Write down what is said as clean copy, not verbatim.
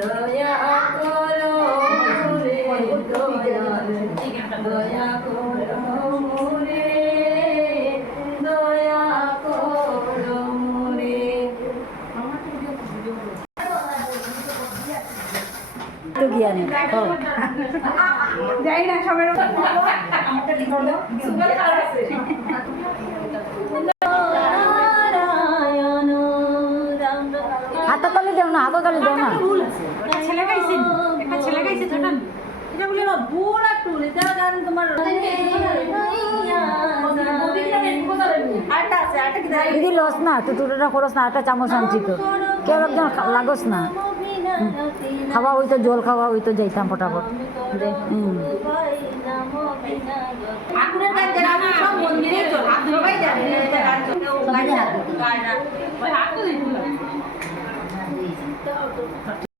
দয়া করো দয়া করো মোরে দয়া করো মোরে তো গিয়া নেই যাই না সবাই হাতের তালি দেও না হাতের তালি দেও না ছেলে গাইছে একটা ছেলে গাইছে ছোটা এটা বলে না ভুল আর টুল এটা গান তোমার আটা আছে আটা কি দিদি লস না তুই টুটোটা করস না একটা চামচ আনছি তো কেউ একজন লাগোস না খাওয়া হইতো জল খাওয়া হইতো যাইতাম ফটাফট ঠাকুরের গান যারা সব মন্দিরে চল হাত ধরবাই যাবে গান গায় না ওই হাত তো